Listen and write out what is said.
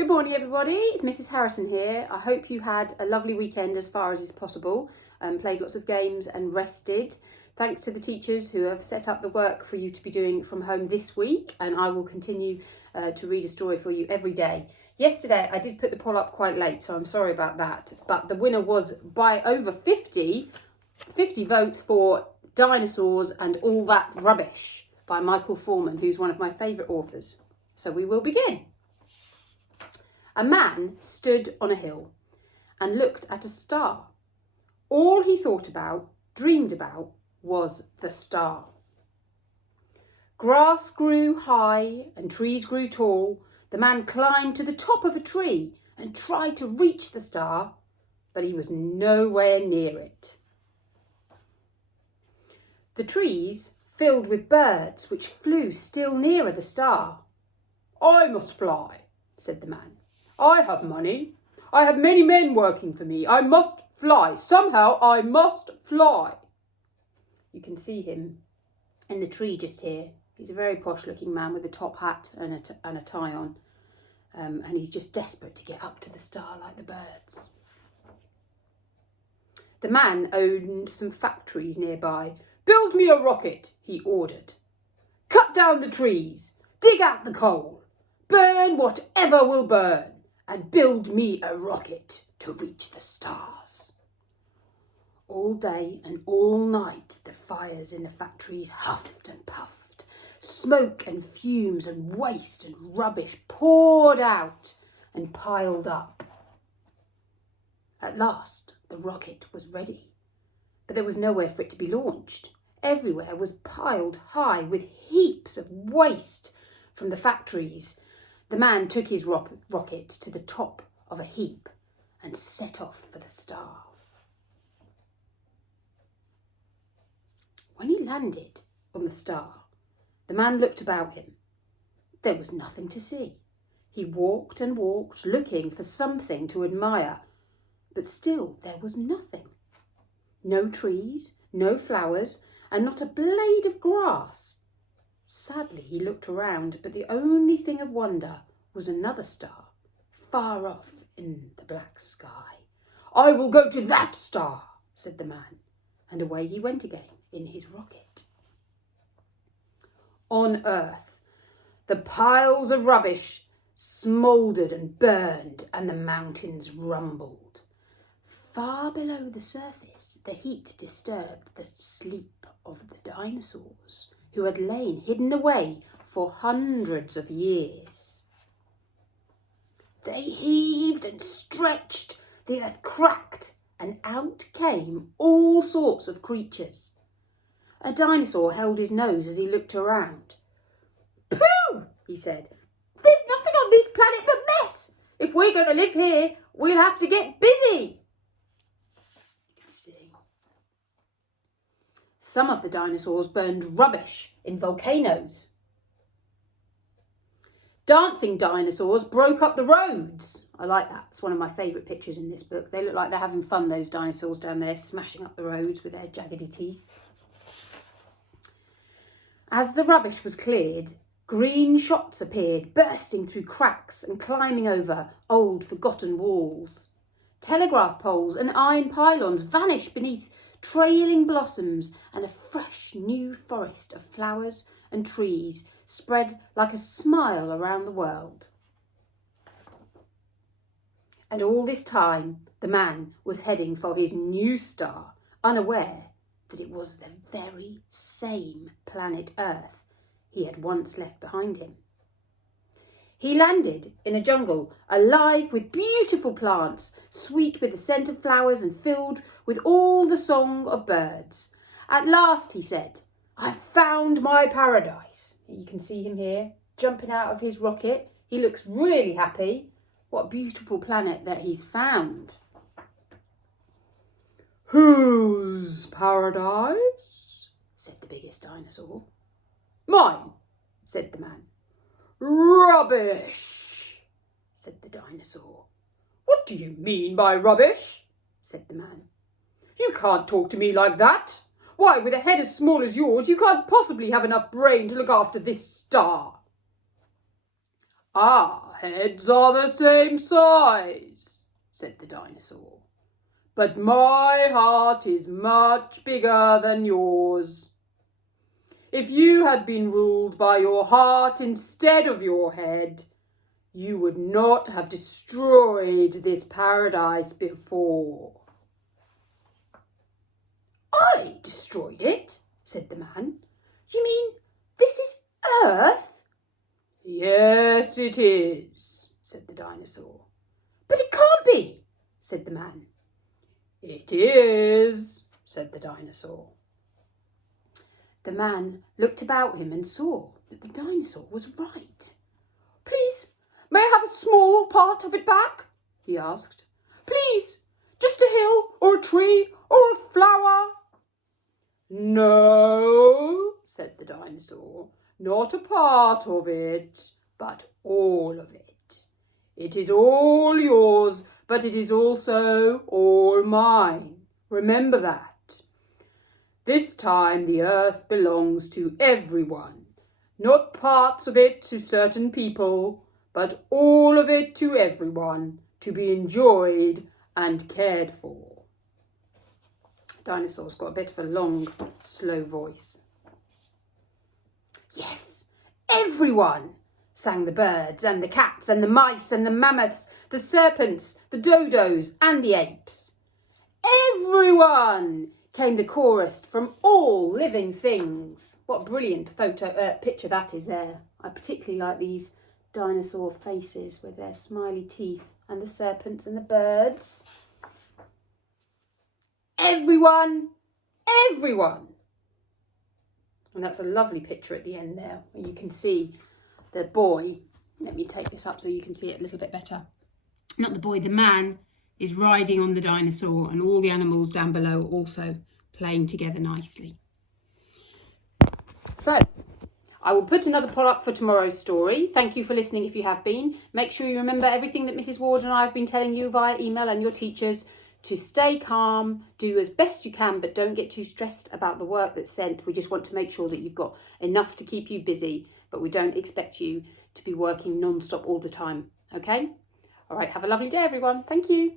Good morning everybody, it's Mrs Harrison here. I hope you had a lovely weekend as far as is possible, played lots of games and rested. Thanks to the teachers who have set up the work for you to be doing from home this week, and I will continue to read a story for you every day. Yesterday I did put the poll up quite late, so I'm sorry about that, but the winner was by over 50 votes for Dinosaurs and All That Rubbish by Michael Foreman, who's one of my favourite authors. So we will begin. A man stood on a hill and looked at a star. All he thought about, dreamed about, was the star. Grass grew high and trees grew tall. The man climbed to the top of a tree and tried to reach the star, but he was nowhere near it. The trees filled with birds which flew still nearer the star. "I must fly," said the man. "I have money. I have many men working for me. I must fly. Somehow I must fly." You can see him in the tree just here. He's a very posh looking man with a top hat and a tie on. And he's just desperate to get up to the star like the birds. The man owned some factories nearby. "Build me a rocket," he ordered. "Cut down the trees, dig out the coal, burn whatever will burn, and build me a rocket to reach the stars." All day and all night the fires in the factories huffed and puffed. Smoke and fumes and waste and rubbish poured out and piled up. At last the rocket was ready, but there was nowhere for it to be launched. Everywhere was piled high with heaps of waste from the factories. The man took his rocket to the top of a heap and set off for the star. When he landed on the star, the man looked about him. There was nothing to see. He walked and walked, looking for something to admire, but still there was nothing. No trees, no flowers, and not a blade of grass. Sadly, he looked around, but the only thing of wonder was another star, far off in the black sky. "I will go to that star," said the man, and away he went again in his rocket. On Earth, the piles of rubbish smouldered and burned, and the mountains rumbled. Far below the surface, the heat disturbed the sleep of the dinosaurs, who had lain hidden away for hundreds of years. They heaved and stretched, the earth cracked, and out came all sorts of creatures. A dinosaur held his nose as he looked around. "Pooh!" he said. "There's nothing on this planet but mess. If we're going to live here, we'll have to get busy." You can see. Some of the dinosaurs burned rubbish in volcanoes. Dancing dinosaurs broke up the roads. I like that. It's one of my favourite pictures in this book. They look like they're having fun, those dinosaurs down there, smashing up the roads with their jaggedy teeth. As the rubbish was cleared, green shots appeared, bursting through cracks and climbing over old forgotten walls. Telegraph poles and iron pylons vanished beneath trailing blossoms, and a fresh new forest of flowers and trees spread like a smile around the world. And all this time, the man was heading for his new star, unaware that it was the very same planet Earth he had once left behind him. He landed in a jungle, alive with beautiful plants, sweet with the scent of flowers and filled with all the song of birds. At last, he said, "I've found my paradise." You can see him here, jumping out of his rocket. He looks really happy. What a beautiful planet that he's found. "Whose paradise?" said the biggest dinosaur. "Mine," said the man. "Rubbish," said the dinosaur. "What do you mean by rubbish?" said the man. "You can't talk to me like that. Why, with a head as small as yours, you can't possibly have enough brain to look after this star." "Ah," heads are the same size," said the dinosaur. "But my heart is much bigger than yours. If you had been ruled by your heart instead of your head, you would not have destroyed this paradise before." "I destroyed it," said the man. "You mean this is Earth?" "Yes, it is," said the dinosaur. "But it can't be," said the man. "It is," said the dinosaur. The man looked about him and saw that the dinosaur was right. "Please, may I have a small part of it back?" he asked. "Please, just a hill or a tree or a flower." "No," said the dinosaur, "not a part of it, but all of it. It is all yours, but it is also all mine. Remember that. This time the earth belongs to everyone, not parts of it to certain people, but all of it to everyone, to be enjoyed and cared for." Dinosaur's got a bit of a long, slow voice. "Yes, everyone," sang the birds and the cats and the mice and the mammoths, the serpents, the dodos and the apes. "Everyone," came the chorus from all living things. What a brilliant picture that is there. I particularly like these dinosaur faces with their smiley teeth and the serpents and the birds. Everyone, everyone. And that's a lovely picture at the end there, where you can see the boy. Let me take this up so you can see it a little bit better. Not the boy, the man is riding on the dinosaur, and all the animals down below also playing together nicely. So, I will put another poll up for tomorrow's story. Thank you for listening if you have been. Make sure you remember everything that Mrs. Ward and I have been telling you via email, and your teachers, to stay calm, do as best you can, but don't get too stressed about the work that's sent. We just want to make sure that you've got enough to keep you busy, but we don't expect you to be working non-stop all the time, okay? All right, have a lovely day, everyone. Thank you.